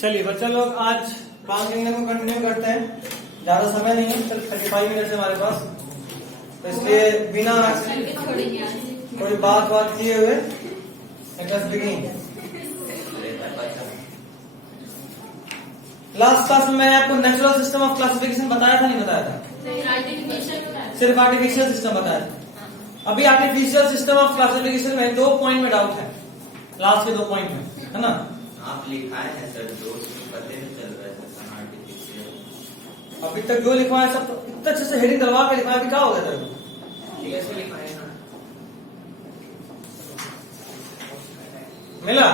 चलिए बच्चा लोग आज पांच घंटे को कंटिन्यू करते हैं। ज्यादा समय नहीं है, सिर्फ 35 मिनट है हमारे पास, तो इसलिए बिना कोई बात किए हुए let us begin. Last class में मैंने आपको नेचुरल सिस्टम ऑफ क्लासिफिकेशन बताया था, नहीं बताया था? सिर्फ आर्टिफिशियल सिस्टम बताया था। अभी आर्टिफिशियल सिस्टम ऑफ क्लासिफिकेशन में 2 पॉइंट में डाउट है, लास्ट के 2 पॉइंट में, है ना? आप लिखा है सर, दो पते नहीं चल रहा है सर आर्टिफिशियल। अभी तक जो लिखा है सब तो इतना अच्छे से हेडिंग करवा के लिखा है, अभी क्या हो गया तेरे को? कैसे लिखा है ना? मिला?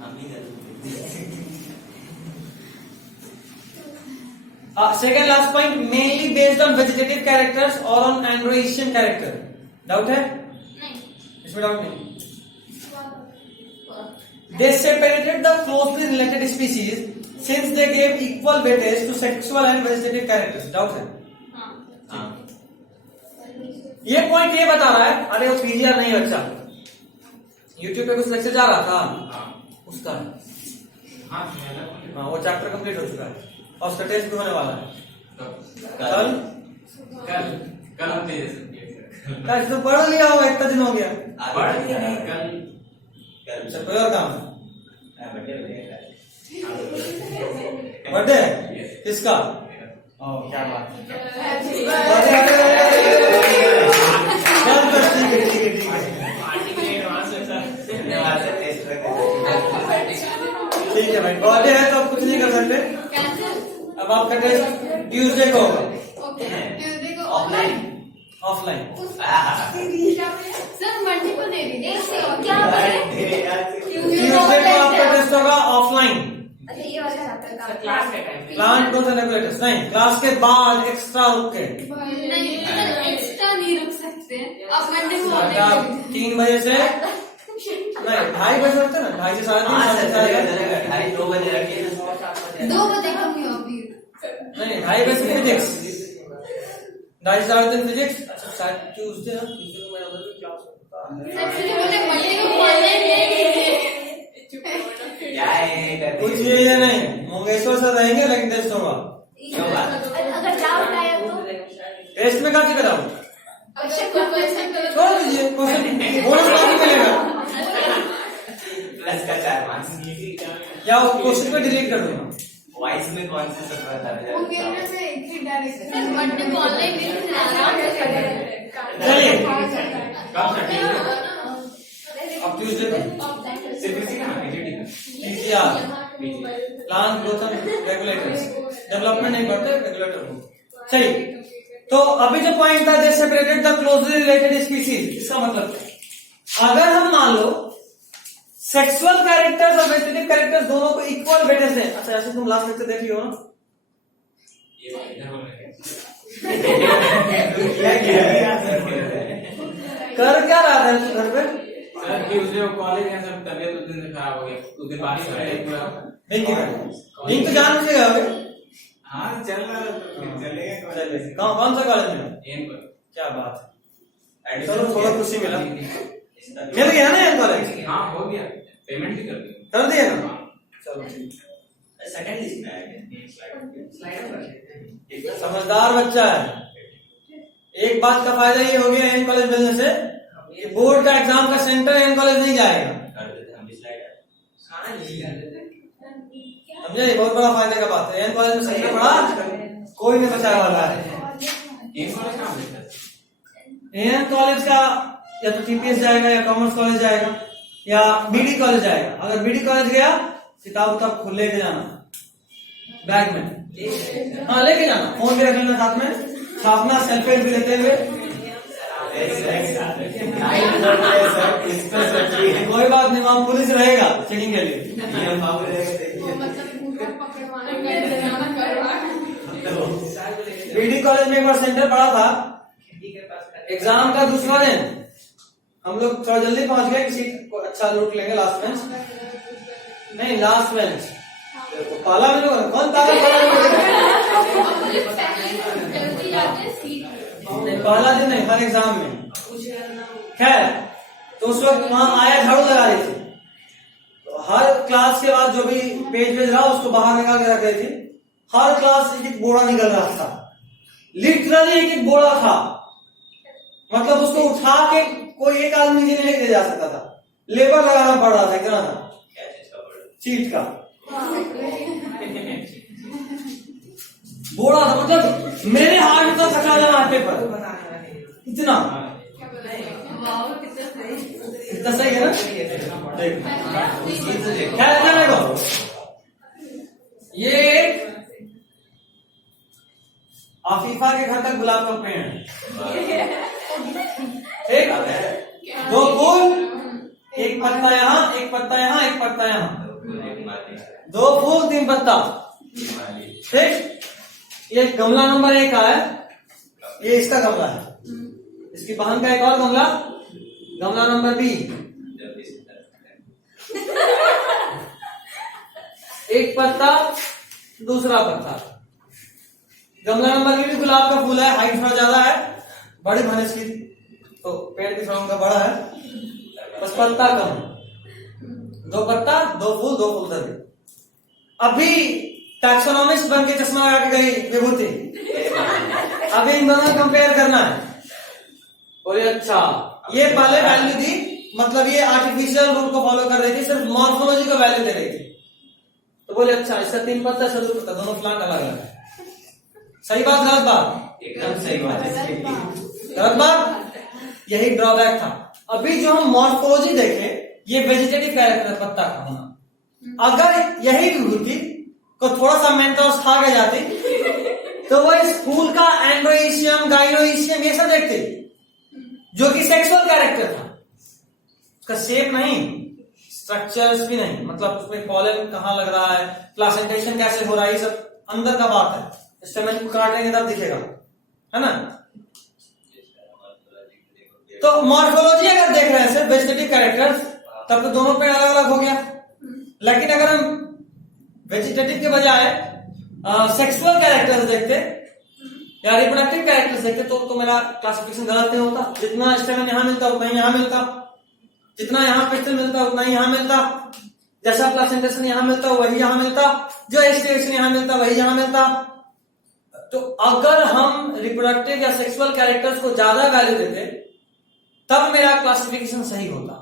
हम ही second last point, mainly based on vegetative characters और ऑन एंड्रोएशियन कैरेक्टर। डाउट है? नहीं, इसमें डाउट नहीं। They separated the closely related species since they gave equal weightage to sexual and vegetative characters. Doubt है? हाँ। ये पॉइंट ये बता रहा है, अरे वो पीजीआर नहीं बच्चा, यूट्यूब पे कुछ लेक्चर जा रहा था उसका, हाँ वो चैप्टर कंप्लीट हो चुका है और उसका टेस्ट भी होने वाला है कल। तो पढ़ लिया होगा, इतना दिन हो गया। अच्छा कोई और काम है? बर्थडे किसका? क्या बात है, ठीक है भाई, बर्थडे है तो आप कुछ नहीं कर सकते। अब आपका टेस्ट ट्यूसडे को होगा, ऑफलाइन। ऑफलाइन। सर मंडे को दे दी क्या ट्यूसडे को आपका टेस्ट होगा ऑफलाइन। अच्छा ये वाला चैप्टर का क्लास के time plant growth and regulators नहीं, क्लास के बाद एक्स्ट्रा रुक के नहीं, एक्स्ट्रा नहीं रुक सकते अब मंडे को 3 बजे से नहीं 2:30 बजे उठते ना, 2:30 से 3:30 2 बजे रखिए। 2 बजे कम ही अभी नहीं 2:30 बजे से फिजिक्स, 2:30 से 3:30 फिजिक्स। अच्छा शायद ट्यूसडे ना, ट्यूसडे को मेरा भी क्लास होता है। बोले मंडे को कॉलेज क्या है कुछ ये नहीं, मंगेश्वर सर रहेंगे लेकिन टेस्ट होगा। अगर डाउट आया तो टेस्ट में क्या चीज कराऊं? अच्छा क्वेश्चन छोड़ दीजिए, क्वेश्चन बोनस मार्क्स मिलेगा प्लस का 4 मार्क्स। या वो क्वेश्चन पे डिलीट कर दूंगा। वॉइस में कौन से सब बता रहे से एक ही डायरेक्शन मंडे को ऑनलाइन में आराम से चलिए कब छुट्टी? अब ट्यूसडे को सिर्फ इसी का PCR plant growth and regulators, development नहीं करते, रेगुलेटर को। सही, तो अभी जो पॉइंट था दे separated the closely related species, इसका मतलब अगर हम मान लो सेक्सुअल कैरेक्टर्स और वेजिटेटिव कैरेक्टर्स दोनों को इक्वल वेटेज दें। अच्छा ऐसे तुम लास्ट लेक्चर देख लियो ना, ये इधर बोल रहे कर क्या रहा था तू घर पे? सर कि उसे कॉलेज है सब, तबियत उस दिन से खराब हो गया, उस दिन बारिश हो रही पूरा। नहीं तो जान मुझे हाँ चल रहा है तो फिर चलेगा कॉलेज। कौन सा कॉलेज में? एम पर क्या बात है, चलो थोड़ा खुशी मिला। मिल गया ना ये कॉलेज? हाँ हो गया, पेमेंट भी कर दी। कर दिया ना? चलो ठीक, सेकंड लिखना है समझदार बच्चा है। एक बात का फायदा ये हो गया एन कॉलेज मिलने से, कि बोर्ड का एग्जाम का सेंटर एन कॉलेज नहीं जाएगा। कर देते हम भी स्लाइड। समझे, ये बहुत बड़ा फायदे का बात है। एन कॉलेज में सेंटर पड़ा कोई नहीं बचाने वाला है। एम कॉलेज कहाँ मिलता है? एन कॉलेज का या तो टीपीएस जाएगा या कॉमर्स कॉलेज जाएगा या बीडी कॉलेज जाएगा। अगर बीडी कॉलेज गया किताब उताब खुद लेके जाना बैग में, हाँ लेके जाना, फोन भी रख लेना साथ में, छापना सेल्फी भी लेते हुए। कोई बात नहीं, वहां पुलिस रहेगा चेकिंग के लिए। बीडी कॉलेज में एक बार सेंटर पड़ा था, एग्जाम का दूसरा दिन हम लोग थोड़ा जल्दी पहुंच गए, किसी को अच्छा लूट लेंगे, लास्ट बेंच नहीं, लास्ट बेंच पाला भी लोग, कौन पाला पहला दिन नहीं, हर एग्जाम में। खैर तो उस वक्त वहां आया झाड़ू लगा रही थी, तो हर क्लास के बाद जो भी पेज भेज रहा उसको बाहर निकाल के रख रही थी। हर क्लास एक एक बोरा निकल रहा था, लिटरली एक एक बोरा था। मतलब उसको उठा के कोई एक आदमी नीचे नहीं लेके जा सकता था, लेबर लगाना पड़ रहा था। इतना था क्या चीज का बोर्ड? चीट का बोरा था, मतलब मेरे हाथ में तो कटा जाना पेपर इतना। वाओ, कितना सही। इतना सही है ना? देख क्या देखो, ये आफीफा के घर का गुलाब का पेड़ है, ठीक, दो फूल, एक पत्ता यहाँ, एक पत्ता यहाँ, एक पत्ता यहाँ, दो फूल 3 पत्ता, ठीक। ये गमला नंबर 1 का है, ये इसका गमला है, इसकी बहन का एक और गमला, गमला नंबर 2, एक पत्ता, दूसरा पत्ता। गमला नंबर 2 भी गुलाब का फूल है, हाइट थोड़ा ज्यादा है, बड़ी भैंस की, तो पेड़ भी थोड़ा उनका बड़ा है, बस पत्ता कम, 2 पत्ता, 2 फूल, 2 फूल धरे। अभी टैक्सोनॉमिस्ट बन के चश्मा लगा के गई विभूति, अभी इन दोनों कंपेयर करना है। बोले अच्छा, ये पहले वैल्यू दी, मतलब ये आर्टिफिशियल रूल को फॉलो कर रही थी, सिर्फ मॉर्फोलॉजी का वैल्यू दे रही थी। तो बोले अच्छा, इसका 3 पत्ता, इसका 2 पत्ता, दोनों प्लांट अलग अलग है। सही बात गलत बात? एकदम सही बात है। गलत बात? यही ड्रॉबैक था। अभी जो हम मॉर्फोलॉजी देखे, ये वेजिटेटिव कैरेक्टर पत्ता का होना, अगर यही विभूति को थोड़ा सा मेंटोस खा के जाती तो वो इस फूल का एंड्रोइशियम, गाइनोइशियम ये सब देखते, जो कि सेक्सुअल कैरेक्टर था। उसका शेप नहीं, स्ट्रक्चर्स भी नहीं, मतलब उसमें पॉलन कहाँ लग रहा है, प्लासेंटेशन कैसे हो रहा है, ये सब अंदर का बात है। स्टेमेन को काटेंगे तब दिखेगा, है ना? तो मॉर्फोलॉजी अगर देख रहे हैं सिर्फ वेजिटेटिव कैरेक्टर्स, तब तो दोनों पेड़ अलग अलग हो गया। लेकिन अगर हम वेजिटेटिव के बजाय सेक्सुअल कैरेक्टर्स देखते या रिप्रोडक्टिव कैरेक्टर्स देखते तो मेरा क्लासिफिकेशन गलत नहीं होता। जितना स्टेमेन यहां मिलता उतना ही यहां मिलता, जितना यहां पिस्टल मिलता उतना ही यहां मिलता, जैसा प्लासेंटेशन यहां मिलता वही यहां मिलता, जो एस्टिवेशन यहां मिलता वही यहां मिलता। तो अगर हम रिप्रोडक्टिव या सेक्सुअल कैरेक्टर्स को ज्यादा वैल्यू देते तब मेरा क्लासिफिकेशन सही होता,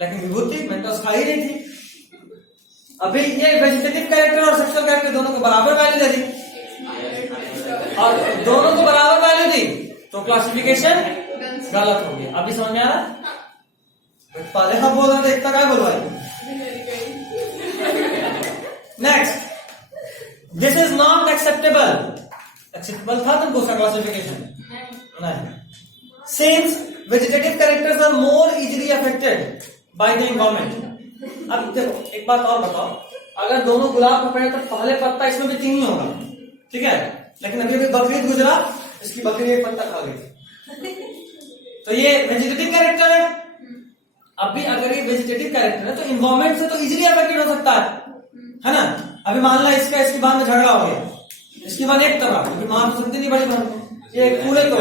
लेकिन विभूति मेंटोस खा ही नहीं थी। अभी ये वेजिटेटिव कैरेक्टर और सेक्सुअल कैरेक्टर दोनों को बराबर वैल्यू दे दी, और दोनोको बराबर वैल्यू दी तो क्लासिफिकेशन गलत हो गया। अभी समझ में आ रहा है? पहले हम बोल रहे थे, इतना क्या बोलवाई। Next, this is not acceptable. Acceptable था तुमको उसका क्लासिफिकेशन? नहीं। Since vegetative characters are more easily affected by the environment. अब देखो एक बात और बताओ, अगर दोनों गुलाब का पेड़ तो पहले पत्ता इसमें भी 3 ही होगा, ठीक है, लेकिन अभी अभी बकरीद गुजरा, इसकी बकरी एक पत्ता खा गई, तो ये वेजिटेटिव कैरेक्टर है। अभी अगर ये वेजिटेटिव कैरेक्टर है तो इन्वायरमेंट से तो इजीली अफेक्टेड हो सकता है ना? अभी मान ला इसकी बात में झगड़ा हो गया, इसकी बात एक तरह, क्योंकि मार तो सकती नहीं बड़ी बात, ये पूरे तोड़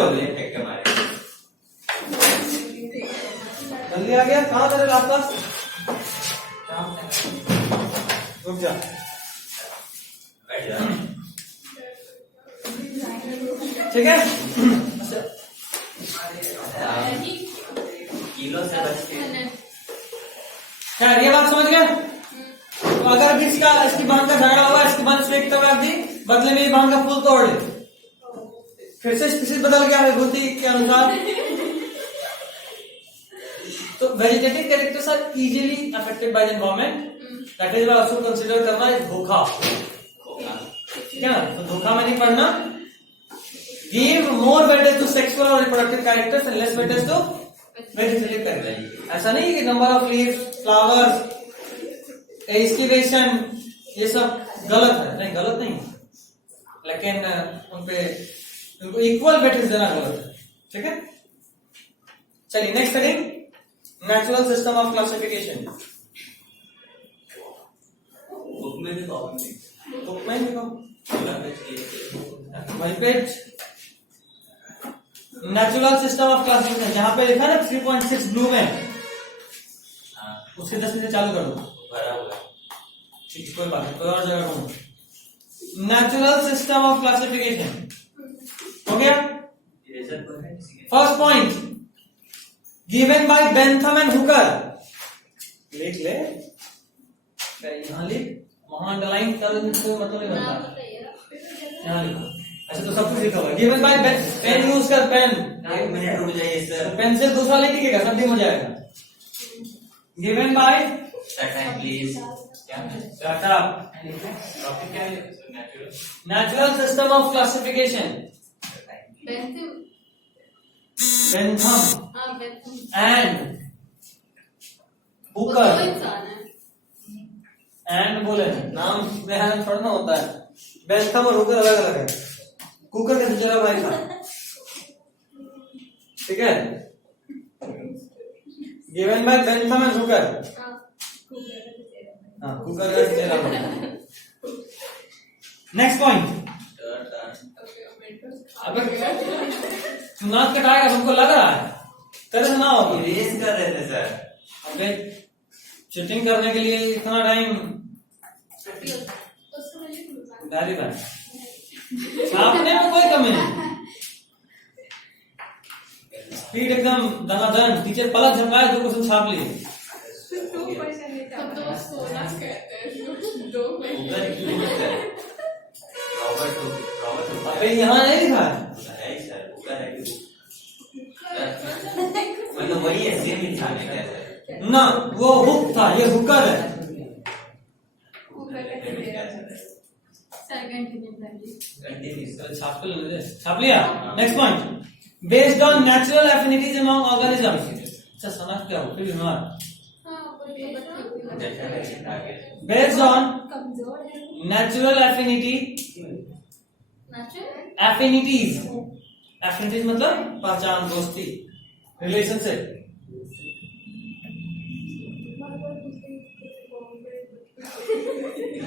जल्दी आ गया। कहां तेरे लापता, रुक जा, ठीक है। किलो से बचते क्या ये बात समझ गए? तो अगर भी इसकी बहन का झगड़ा हुआ, इसकी बहन इसमें एक तरह दी, बदले में बहन का फूल तोड़ ले, फिर से स्पीशीज बदल गया विभूति के अनुसार। तो vegetative characters are easily affected by the environment, that is also consider करना एक धोखा, ठीक है ना? तो धोखा में नहीं पड़ना। Give more weightage to sexual और reproductive characters and less weightage to vegetative characters. ऐसा नहीं कि number of leaves, flowers, aestivation ये सब गलत है, नहीं गलत नहीं, लेकिन उनपे उनको इक्वल वेटेज देना गलत है, ठीक है। चलिए next heading, natural system of classification. Book में भी बुक में देखो वही page, natural system of classification, जहां पे लिखा है ना 3.6 ब्लू में, उसके 10 से चालू कर दो। ठीक है, कोई बात नहीं, कोई और जगह ढूंढो। नेचुरल सिस्टम ऑफ क्लासिफिकेशन हो गया। First point given by Bentham and Hooker, लिख ले, यहां लिख, वहां अंडरलाइन कर, कोई मतलब नहीं बनता, यहां लिखो। अच्छा तो सब कुछ लिखा हुआ है। गिवन बाय पेन, यूज कर पेन, 1 मिनट रुक जाइए सर। पेन से दूसरा नहीं लिखेगा, सब दिन हो जाएगा। Given by time please. Shut up. Topic क्या है sir? Natural natural system of classification, Bentham, Bentham हाँ बेंथम, एंड वो हुकर, दो इंसान है। एंड बोले नाम में है थोड़ा ना होता है, बेंथम और हुकर अलग अलग है। कुकर का दूसरा भाई था, ठीक है। Given by Bentham and Hooker, हाँ कुकर का दूसरा भाई। नेक्स्ट पॉइंट, अगर चुनाव कटाएगा तुमको लग रहा है, करे ना होगा। इरेज कर रहे थे सर। अबे चीटिंग करने के लिए इतना टाइम, वेरी बैड। छापने में कोई कमी नहीं, स्पीड एकदम दनादन, टीचर पलक झपकाए तो क्वेश्चन छाप लिए। हम तो बस 16 कहते हैं, 2 रॉबर्ट अबे यहाँ नहीं लिखा है, है सर, हुकर है। मतलब वही है, सेम इंसान है क्या सर? ना वो हुक था, ये हुकर है। सर कंटिन्यू करिए। Continue sir. छाप लिया। Next point, based on natural affinities among organisms. अच्छा समझ क्या हो फिर बीमार। Based on natural affinity, affinities, affinities मतलब पहचान, दोस्ती, relationship.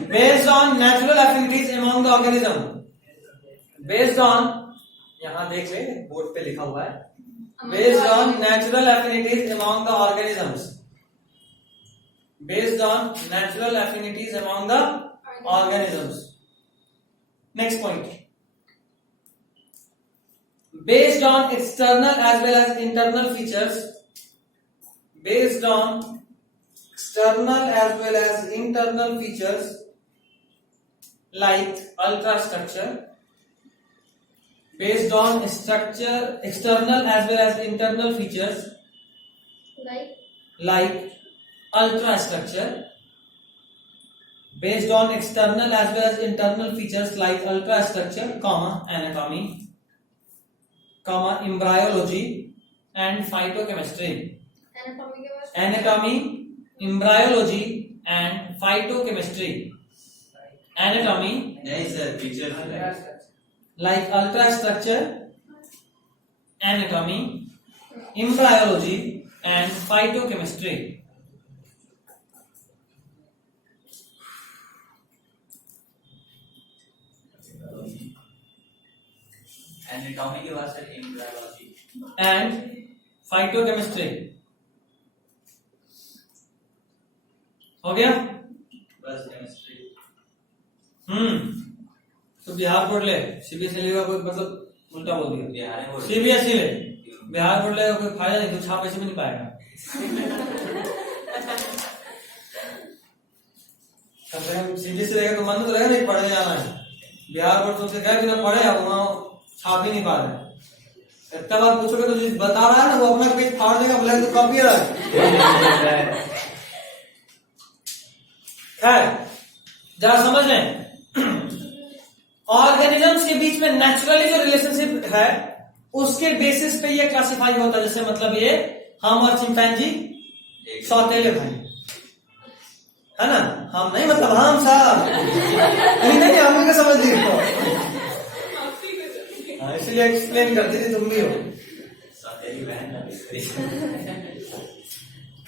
Based on natural affinities among the organism, based on, यहाँ देख ले बोर्ड पे लिखा हुआ है, based on natural affinities among the organisms, based on natural affinities among the organisms. Next point, based on external as well as internal features, based on external as well as internal features like ultrastructure, based on structure, external as well as internal features like ultrastructure, based on external as well as internal features like ultrastructure, comma anatomy, comma embryology and phytochemistry. Anatomy, embryology and phytochemistry. Anatomy नहीं sir, picture like ultrastructure, anatomy, embryology and phytochemistry. Anatomy के बाद sir embryology and phytochemistry. हो गया? बस chemistry. तो Bihar board ले, CBSE का कोई मतलब उल्टा बोल दिया, बिहार बोर्ड सीबीएसई ले, बिहार बोर्ड ले कोई फायदा नहीं, तो छाप ऐसे भी नहीं पाएगा। सीबीएसई रहेगा तो मन तो रहेगा नहीं पढ़ने जाना है, बिहार बोर्ड तो कह बिना पढ़े अब वहाँ छाप ही नहीं पा रहे। इतना बार पूछोगे तो जो बता रहा है ना वो अपना पेज फाड़ देगा, बोला तो कॉपी है। जरा समझ लें, ऑर्गेनिजम्स के बीच में नेचुरली जो रिलेशनशिप है उसके बेसिस पे ये क्लासिफाई होता है। जैसे मतलब ये हम और चिंपैंजी सौतेले भाई है ना, हम नहीं मतलब हम साहब नहीं हम ही को समझ ली, इसलिए एक्सप्लेन करती थी, तुम भी हो। सौतेली बहन है।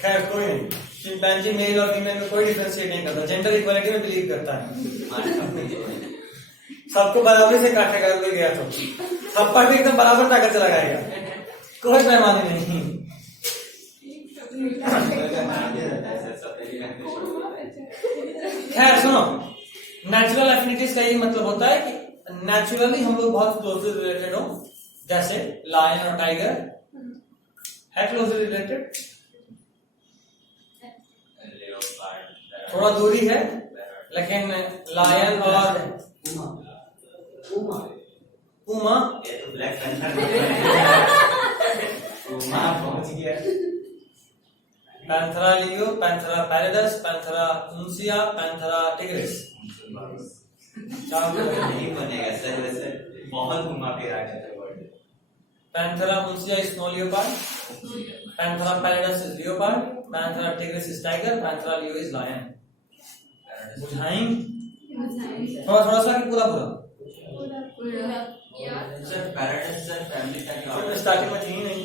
खैर कोई नहीं, चिंपैंजी मेल और फीमेल में कोई डिफरेंशिएट नहीं करता, जेंडर इक्वालिटी में बिलीव करता है, सबको बराबरी से काटेगा। कोई गया तो थप्पड़ भी एकदम बराबर ताकत से लगाएगा, कोई पैमाने नहीं। सौतेली बहन को छोड़ देता है। खैर सुनो, नेचुरल एफिनिटीज का ये मतलब होता है कि नेचुरली हम लोग बहुत क्लोजली रिलेटेड हो, जैसे लायन और टाइगर है क्लोजली रिलेटेड, थोड़ा दूरी है, लेकिन लायन और पुमा ये तो ब्लैक पैंथर पहुंच गया। Panthera leo, Panthera pardus, Panthera uncia, Panthera tigris. नहीं बनेगा सर, वैसे बहुत घुमा फिरा गया था word. Panthera uncia is snow leopard, Panthera pardus is leopard, Panthera tigris is tiger, Panthera leo is lion. बुझाएं थोड़ा थोड़ा सा कि पूरा पूरा सर पैराडाइज सर फैमिली का क्या होता है? स्टार्टिंग में थी ही नहीं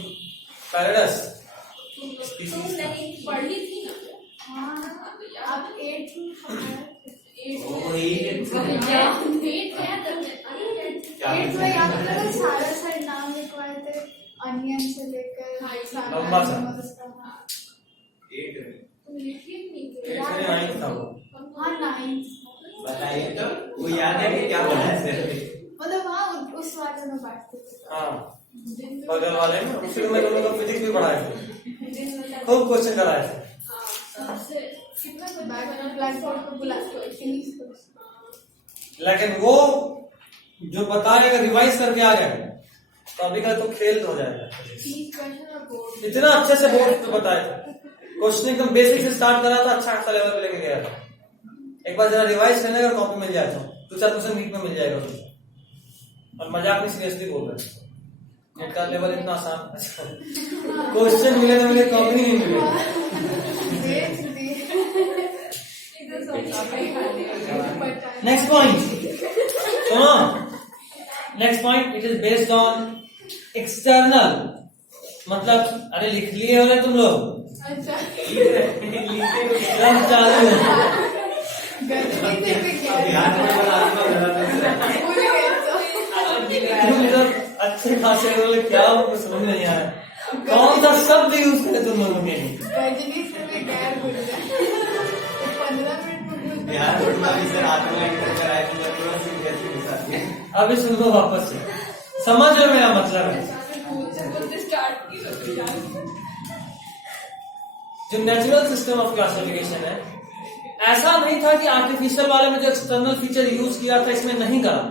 पैरेडस पढ़ी थी ना। आप 8 वही में याद करो सारा सर नाम लिखवाए थे, अनियन से लेकर लंबा सा। हाँ 9 बताइए तो वो याद है कि क्या बोला है सर? मतलब हाँ उस वाले में बांटते थे। हाँ बगल वाले में उसी में लोगों को फिजिक्स भी पढ़ाए थे, खूब क्वेश्चन कराए थे। ब्लैक बोर्ड को बुलाते, लेकिन वो जो बता रहे अगर रिवाइज करके आ जाए तो अभी का तो खेल हो जाएगा। इतना अच्छे से बोर्ड पे बताया था, क्वेश्चन एकदम बेसिक से स्टार्ट करा था, अच्छा खासा लेवल पे लेके गया था। एक बार जरा रिवाइज करने का कॉपी मिल जाए तो 2-4% नीट में मिल जाएगा तुझे। और मजाक में सीरियसली बोल रहे हैं, नेट का लेवल इतना आसान, क्वेश्चन मिले तो मिले, कॉपी नहीं मिले। नेक्स्ट पॉइंट सुनो, next point it is based on external, मतलब अरे लिख लिए हो रहे तुम लोग, सब चालू है। अच्छे खासे बोले क्या वो समझ नहीं आ रहा, कौन सा शब्द यूज करे तुम लोगों के लिए? यार अभी सर आत्मलाइन कर आए थे पूरा सीरियसली के साथ। अभी सुन लो वापस से, समझ लो मेरा मतलब है। जो नेचुरल सिस्टम ऑफ क्लासिफिकेशन है, ऐसा नहीं था कि आर्टिफिशियल वाले में जो एक्सटर्नल फीचर यूज किया था इसमें नहीं करा,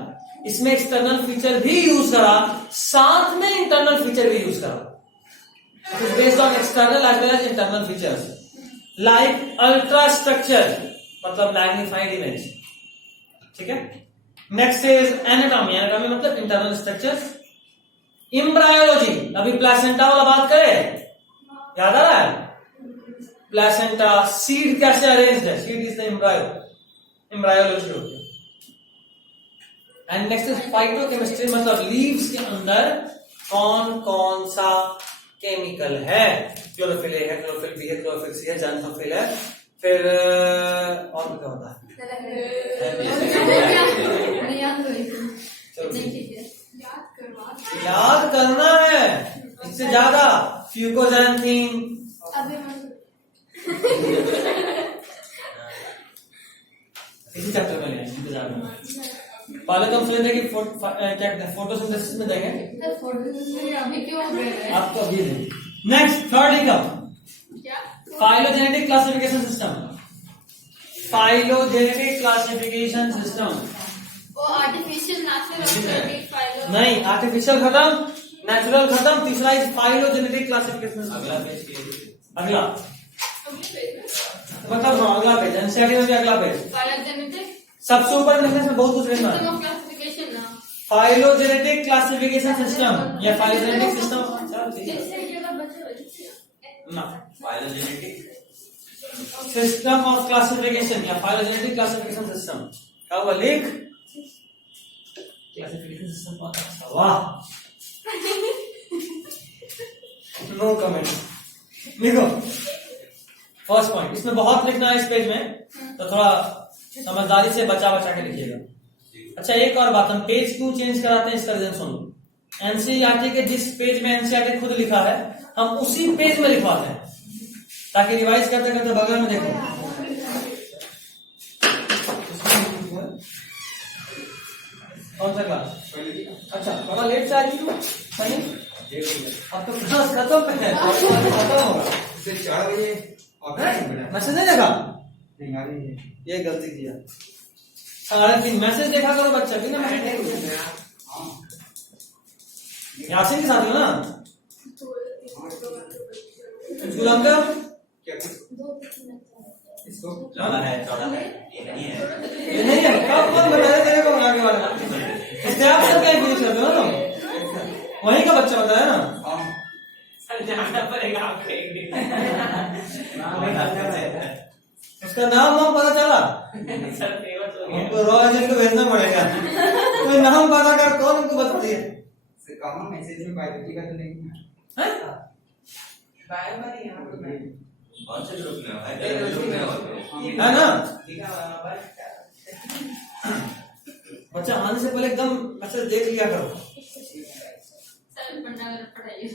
इसमें एक्सटर्नल फीचर भी यूज करा, साथ में इंटरनल फीचर भी यूज करा। Based on external as well as internal features like ultra structure, मतलब मैग्निफाइड इमेज। ठीक है, नेक्स्ट इज एनाटॉमी, एनाटॉमी मतलब इंटरनल स्ट्रक्चर्स। एम्ब्रायोलॉजी, अभी प्लेसेंटा वाला बात करें, याद आ रहा है? प्लेसेंटा, सीड कैसे अरेंज्ड है, seed is the embryo, embryology होती है। एंड नेक्स्ट इज फाइटोकेमिस्ट्री, मतलब लीव्स के अंदर कौन कौन सा केमिकल है, क्लोरोफिल ए है, क्लोरोफिल बी है, क्लोरोफिल सी है, ज़ैंथोफिल है, फिर और क्या होता है? याद करना है, इससे ज्यादा फ्यूकोजैंथीन, इसी चैप्टर में लेंगे, इंतजार में। पहले तो हम सोच रहे कि क्या कहते हैं फोटोसिंथेसिस में देंगे, अभी क्यों आप तो अभी देंगे। Next third income, phylogenetic classification system, phylogenetic classification system. वो आर्टिफिशियल नेचुरल नहीं, आर्टिफिशियल खत्म, नेचुरल खत्म, तीसरा इज फाइलोजेनेटिक क्लासिफिकेशन सिस्टम। अगला मतलब हाँ अगला पेज, एनसीईआरटी में भी अगला पेज, फाइलोजेनेटिक सबसे ऊपर लिखने से बहुत कुछ लिखना सिस्टम है। ऑफ क्लासिफिकेशन ना, फाइलोजेनेटिक क्लासिफिकेशन सिस्टम या फाइलोजेनेटिक सिस्टम ना, फाइलोजेनेटिक सिस्टम ऑफ क्लासिफिकेशन या फाइलोजेनेटिक क्लासिफिकेशन सिस्टम। क्या हुआ, लिख क्लासिफिकेशन सिस्टम बहुत अच्छा, वाह, नो कमेंट। लिखो फर्स्ट पॉइंट, इसमें बहुत लिखना है इस पेज में, तो थोड़ा समझदारी से बचा बचा के लिखिएगा। अच्छा एक और बात, हम पेज क्यों चेंज कराते हैं इसका रीजन सुनो। एनसीईआरटी के जिस पेज में एनसीईआरटी खुद लिखा है, हम उसी पेज में लिखवाते हैं ताकि रिवाइज करते करते बगल में देखो। कौन सा क्लास? अच्छा, थोड़ा लेट से आई थी तू, सही? अब तो क्लास खत्म है, खत्म होगा। मैसेज नहीं देखा? ये गलती किया। 3:30 मैसेज देखा करो बच्चा भी ना। यासीन के साथ हो ना? स्कूल आते हो? चौदह है, ये नहीं है। ये नहीं है, कब कौन बताया तेरे को आगे वाला? इससे आप सब क्या फिनिश करते हो ना तुम? वहीं का बच्चा बताया ना? सर जाना पड़ेगा आपको एक दिन। उसका नाम पता चला? सर फेमस हो गया। हमको रॉ एजेंट को भेजना पड़ेगा। कोई नाम पता कर, कौन उनको बताती है? मैसेज में बायोलॉजी का तो नहीं है। हैं? कौन से ग्रुप में हो? ग्रुप में हो? है ना? बच्चा आने से पहले एकदम मैसेज देख लिया करो। सर पढ़ाइए।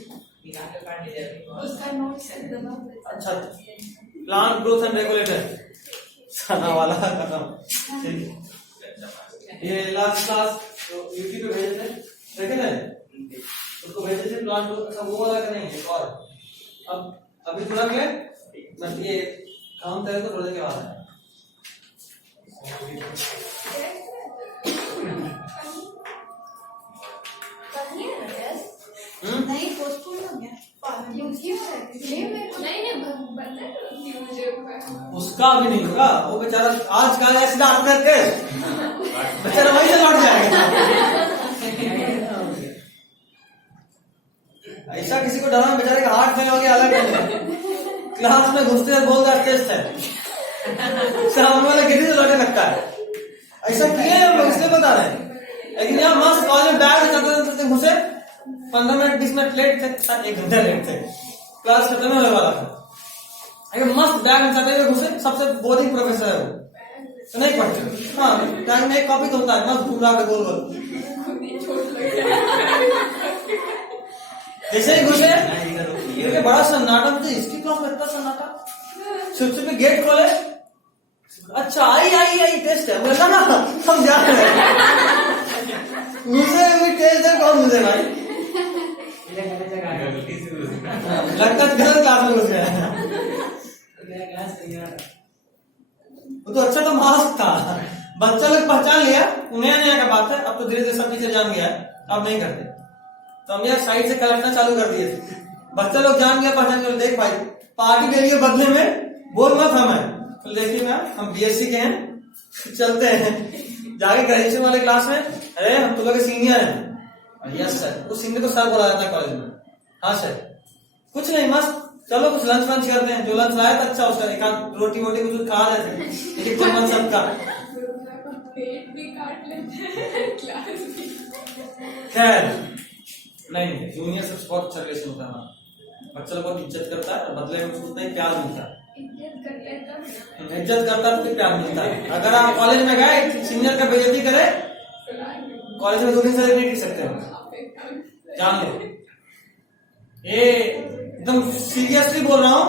उसका नोट्स दबा। अच्छा, प्लांट ग्रोथ एंड रेगुलेटर खाना वाला खत्म। ठीक, ये लास्ट क्लास यूट्यूब पे भेजे थे, देखे थे? उसको भेजे थे प्लांट ग्रोथ। अच्छा, वो वाला का नहीं है, और अब अभी थोड़ा क्या बस ये काम करे तो थोड़े के बाद है। नहीं, पोस्टपोन हो गया। उसका भी नहीं होगा, वो बेचारा आज का एक्सीडेंट करके बेचारा वहीं से लौट जाएगा। ऐसा किसी को डरा, बेचारे का हार्ट फेल हो गया, अलग क्लास में घुसते हैं, बोल रहा टेस्ट है, सामने वाला गिरी से लौटने लगता है। ऐसा किए हम लोग, इसलिए बता रहे हैं। लेकिन यहाँ मस्त कॉलेज में बैग चलते घुसे, 15 मिनट 20 मिनट लेट थे, 1 घंटा लेट थे, क्लास खत्म होने वाला था। अगर मस्त बैग में चलते हुए घुसे, सबसे बोरिंग प्रोफेसर है वो, तो नहीं पढ़ते। हाँ, बैग में एक कॉपी तो होता है, मस्त घूम रहा है गोल गोल। जैसे ही घुसे, क्योंकि बड़ा सन्नाटा, मुझे इसकी क्लास में इतना सन्नाटा, छुप छुप के गेट खोले, अच्छा आई टेस्ट है, बोला ना हम जा रहे हैं। मुझे भी टेस्ट है, कौन मुझे भाई लगता है गलत क्लास में घुस गया। वो तो अच्छा तो मास्क था, बच्चा लोग पहचान लिया, उन्हें नया का बात है। अब तो धीरे धीरे सब पीछे जान गया, अब नहीं करते। तो हम यार साइड से कलटना चालू कर दिए थे, बच्चा लोग जान गया, पहचान गया। देख भाई, पार्टी के लिए बदले में बोल मत हमें, तो देखिए मैम हम बीएससी के हैं, चलते हैं जाके ग्रेजुएशन वाले क्लास में। अरे हम तो लोग सीनियर हैं। यस सर, उस सीनियर को सर बोला जाता है कॉलेज में। हाँ सर, कुछ नहीं, मस्त चलो कुछ लंच वंच करते हैं, जो लंच लाया था अच्छा, उसका एक रोटी वोटी कुछ खा लेते हैं, एक चम्मच सबका। खैर नहीं, जूनियर से बहुत अच्छा रिलेशन होता है, बच्चा लोग बहुत इज्जत करता है और बदले में उसको उतना ही प्यार मिलता है। इज्जत करता है तो प्यार मिलता है। अगर आप कॉलेज में गए, सीनियर का बेइज्जती करे, कॉलेज में 2 दिन से नहीं टिक सकते हो, जान लो। ये एकदम सीरियसली बोल रहा हूँ,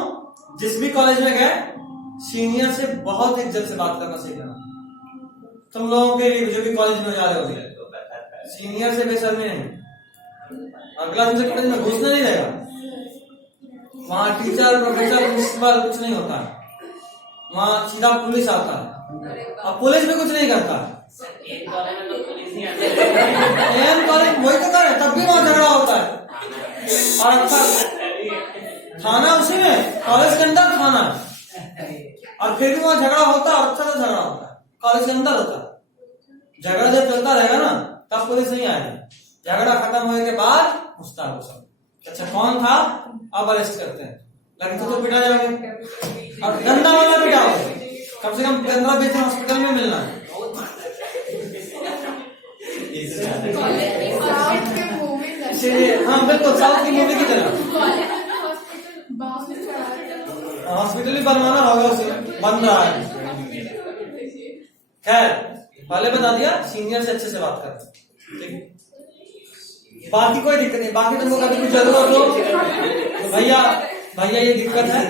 जिस भी कॉलेज में गए, सीनियर से बहुत इज्जत से बात करना सीखना। तुम लोगों के लिए जो भी कॉलेज में जा रहे हो, सीनियर से बेशर्मी नहीं। अगला तुमसे कॉलेज में घुसना नहीं रहेगा, वहाँ टीचर प्रोफेसर प्रिंसिपल कुछ नहीं होता, वहाँ सीधा पुलिस आता है, अब पुलिस भी कुछ नहीं करता। कॉलेज वही तो करे, तब भी वहाँ झगड़ा होता है। और अच्छा थाना उसी में, कॉलेज के अंदर थाना, और फिर भी वहाँ झगड़ा होता है, और अच्छा से झगड़ा होता है, कॉलेज के अंदर होता है। झगड़ा जब चलता रहेगा ना, तब पुलिस नहीं आएगी, झगड़ा खत्म होने के बाद पूछता है वो सब, अच्छा कौन था, अब अरेस्ट करते हैं। लेकिन तो पिटा जाओगे, और गंदा वाला पिटाओगे, कम से कम 15-20 हॉस्पिटल में मिलना है। हाँ बिल्कुल, साउथ की मूवी की तरह हॉस्पिटल ही बनवाना होगा, उसे बन रहा है। खैर, पहले बता दिया, सीनियर से अच्छे से बात कर, ठीक है? बाकी कोई दिक्कत नहीं, बाकी तुमको कभी कुछ जरूरत हो तो भैया ये दिक्कत है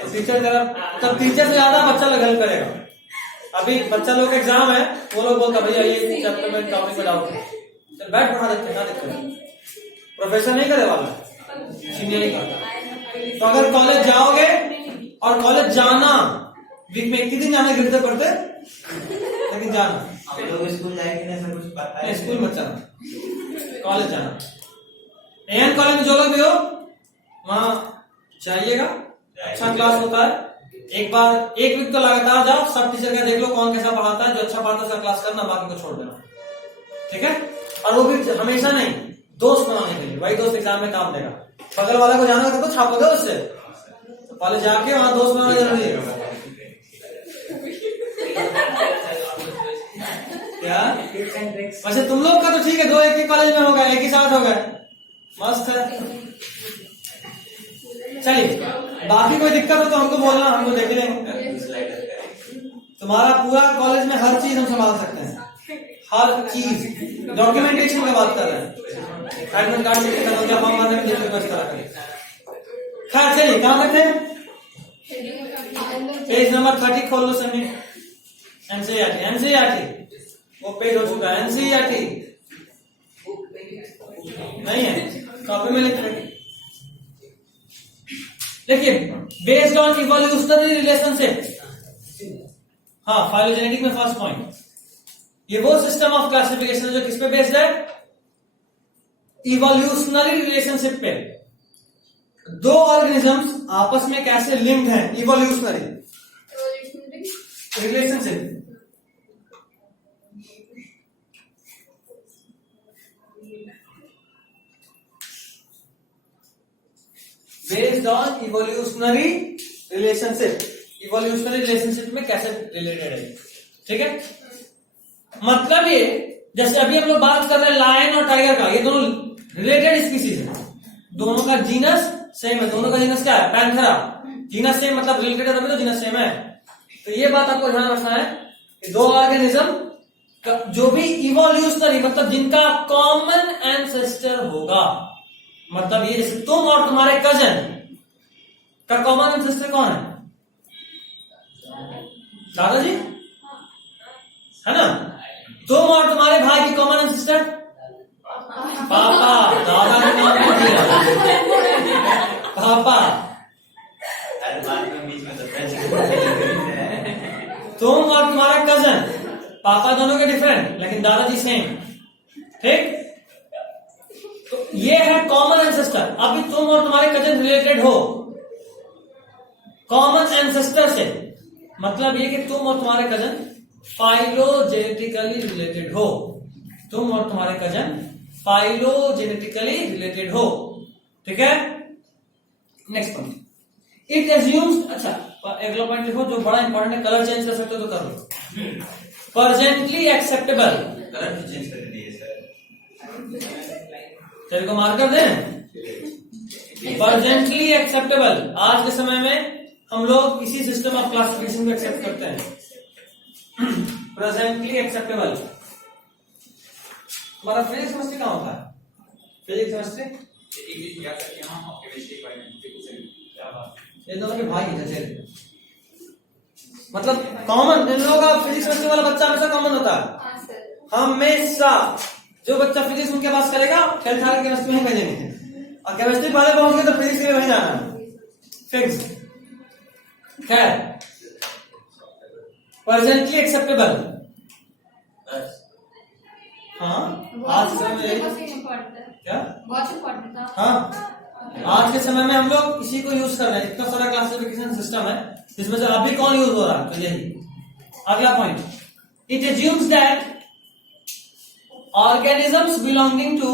तो टीचर तरफ, तब टीचर से ज्यादा बच्चा लोग हेल्प करेगा। अभी बच्चा लोग का एग्जाम है, वो लोग बोलता भैया ये चैप्टर में टॉपिक में डाउट है, चल बैठ पढ़ा देते हैं, क्या दिक्कत है। प्रोफेसर नहीं करे वाला, सीनियर नहीं करता। तो अगर कॉलेज जाओगे और कॉलेज जाना, वीक में 1 दिन जाना गिरते पड़ते, लेकिन जाना। हम लोग स्कूल जाएंगे ना, सब कुछ पता है। स्कूल मत जाना, कॉलेज जाना। एएन कॉलेज में जो लोग भी हो वहां जाइएगा, अच्छा क्लास होता है। एक वीक तो लगातार जाओ, सब टीचर का देख लो कौन कैसा पढ़ाता है, जो अच्छा पढ़ाता है उसका क्लास करना, बाकी को छोड़ देना, ठीक है। और वो भी हमेशा नहीं, दोस्त बनाने के लिए, वही दोस्त एग्जाम में काम देगा। बगल वाला को जाना होगा तो छापोगे उससे, कॉलेज जाके वहां दोस्त बनाना जरूरी है। क्या वैसे तुम लोग का तो ठीक है, 2 एक ही कॉलेज में होगा, एक ही साथ होगा, मस्त है। चलिए, बाकी कोई दिक्कत हो तो हमको बोलना, हमको देख लेंगे। तुम्हारा पूरा कॉलेज में हर चीज हम संभाल सकते हैं, हर चीज। डॉक्यूमेंटेशन की बात कर रहे हैं, एडमिट कार्ड से कितना हो गया, फॉर्म भरने में दिक्कत तरह का। खैर चलिए, कहां तक थे? पेज नंबर 30 खोल लो सभी। एनसीईआरटी वो पेज हो चुका है। एनसीईआरटी नहीं है, कॉपी में लिख रहे। देखिए, बेस्ड ऑन इवोल्यूशनरी रिलेशनशिप, हाँ फाइलोजेनेटिक में फर्स्ट पॉइंट, ये वो सिस्टम ऑफ क्लासिफिकेशन जो किस पे बेस्ड है? इवोल्यूशनरी रिलेशनशिप पे। 2 ऑर्गेनिजम्स आपस में कैसे लिंक्ड हैं, evolutionary relationship. Based on evolutionary relationship, evolutionary relationship में कैसे रिलेटेड है, ठीक है। मतलब ये, जैसे अभी हम लोग बात कर रहे हैं लायन और टाइगर का, ये दोनों रिलेटेड स्पीसीज है, दोनों का जीनस सेम है। दोनों का जीनस क्या है? पैंथेरा। जीनस सेम मतलब रिलेटेड है, तभी तो जीनस सेम है। तो ये बात आपको ध्यान रखना है कि 2 ऑर्गेनिज्म जो भी इवोल्यूशनरी मतलब जिनका कॉमन एंसेस्टर होगा, मतलब ये जैसे तुम और तुम्हारे कजन का कॉमन एंसेस्टर कौन है? दादाजी है ना। तुम और तुम्हारे भाई की कॉमन एंसेस्टर पापा। दादा का नाम नहीं दिया, पापा। हर बात में बीच में तो तुम और तुम्हारा कजन, पापा दोनों के डिफरेंट लेकिन दादाजी सेम, ठीक। तो ये है कॉमन एंसेस्टर। अभी तुम और तुम्हारे कजन रिलेटेड हो कॉमन एंसेस्टर से, मतलब ये कि तुम और तुम्हारे कजन फाइलोजेनेटिकली रिलेटेड हो। तुम और तुम्हारे कजन फाइलोजेनेटिकली रिलेटेड हो, ठीक है। नेक्स्ट पॉइंट, इट एज्यूम्स, अच्छा अगला पॉइंट लिखो जो बड़ा इंपॉर्टेंट है, कलर चेंज कर सकते हो तो कर लो। प्रेजेंटली एक्सेप्टेबल, कलर तो चेंज कर दिए सर, तेरे को मार्कर दें। प्रेजेंटली एक्सेप्टेबल, आज के समय में हम लोग इसी सिस्टम ऑफ क्लासिफिकेशन को एक्सेप्ट करते हैं। Presently acceptable. हमारा फिजिक्स केमिस्ट्री कहाँ होता है? फिजिक्स केमिस्ट्री ये दोनों के भाई हैं, मतलब कॉमन। इन लोगों का फिजिक्स केमिस्ट्री वाला बच्चा हमेशा कॉमन होता है, हमेशा। जो बच्चा फिजिक्स उनके पास करेगा, 12th वाले केमिस्ट्री में ही भेजेंगे, और केमिस्ट्री वाले पहुंच गए तो फिजिक्स के लिए वहीं जाना है, फिक्स। खैर, प्रेजेंटली एक्सेप्टेबल, हाँ आज के समय क्या, हाँ आज के समय में हम लोग इसी को यूज कर रहे हैं। इतना सारा क्लासिफिकेशन सिस्टम है जिसमें से अभी कौन यूज हो रहा है, तो यही। अगला point, it assumes that organisms belonging to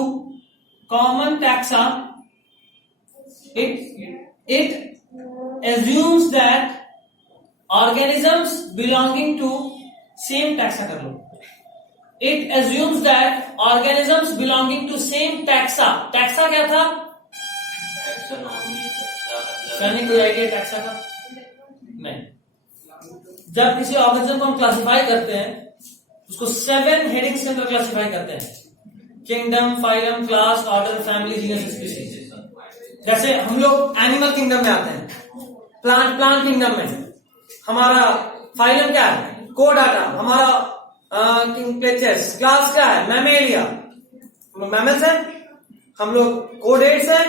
common taxa, it assumes that organisms belonging to same taxa कर लो। It assumes that organisms belonging to same taxa, taxa क्या था? सैनिक कोई आइडिया टैक्सा का? नहीं। जब किसी ऑर्गेनिज्म को हम क्लासिफाई करते हैं उसको 7 हेडिंग्स के अंदर क्लासिफाई करते हैं, kingdom, phylum, class, order, family, genus, species. जैसे हम लोग एनिमल किंगडम में आते हैं, प्लांट किंगडम में हमारा फाइलम क्या है? कोडाटा हमारा क्लेचेस क्लास क्या है? मैमेलिया। मैमल्स है, हम लोग कोडेट्स हैं।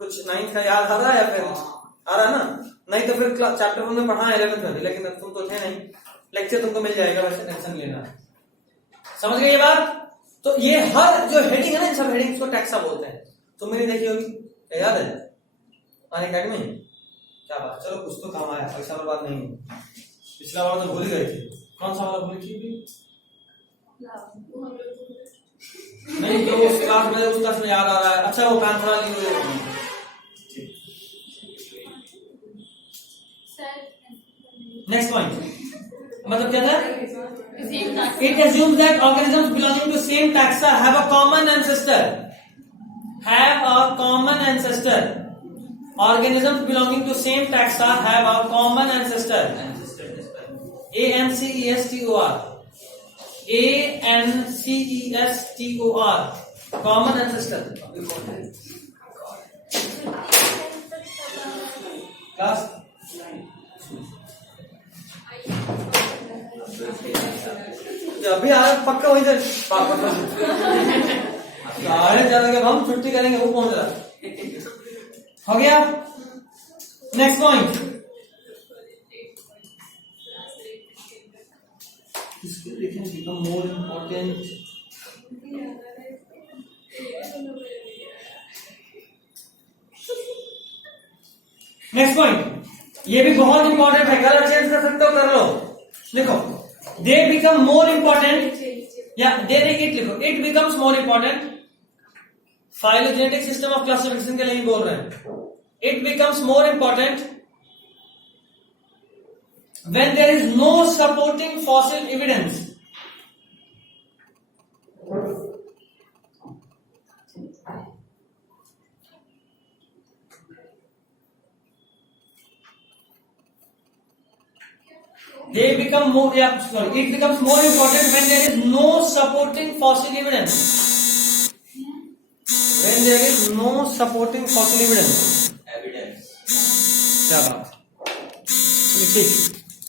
कुछ 9th का याद आ रहा है या फिर आ रहा है ना? नहीं तो फिर चैप्टर 1 में पढ़ा 11th में भी, लेकिन अब तुम तो थे नहीं। लेक्चर तुमको मिल जाएगा, वैसे टेंशन लेना। समझ गए ये बात? तो ये हर जो हेडिंग है ना, इन सब हेडिंग्स को टैक्सा बोलते हैं। तुम मेरी देखी होगी, क्या याद है? अन अकेडमी क्या बात, चलो कुछ तो काम आया, पैसा बर्बाद नहीं है। पिछला बार तो भूल गए थे, कौन सा वाला भूल थी? नहीं जो उस क्लास में याद आ रहा है। अच्छा वो पैंथरा नेक्स्ट पॉइंट, मतलब क्या था? It assumes that organisms belonging to same taxa have a common ancestor. Have a common ancestor. Organisms belonging to same taxa have a common ancestor. ANCESTOR. ANCESTOR. Common ancestor. Class. अभी आ पक्का वही से सारे ज्यादा हम छुट्टी करेंगे, वो पहुंच रहा। हो गया? Next point, become more important. Next point, ये भी बहुत इंपॉर्टेंट है। कलर चेंज कर सकते हो, कर लो। लिखो they become more important, या दे इट लिखो, it becomes more important। phylogenetic system of classification के लिए ही बोल रहे हैं। it becomes more important when there is no supporting fossil evidence। They become more, it becomes more important when there is no supporting fossil evidence. When there is no supporting fossil evidence. Evidence. क्या बात? ठीक।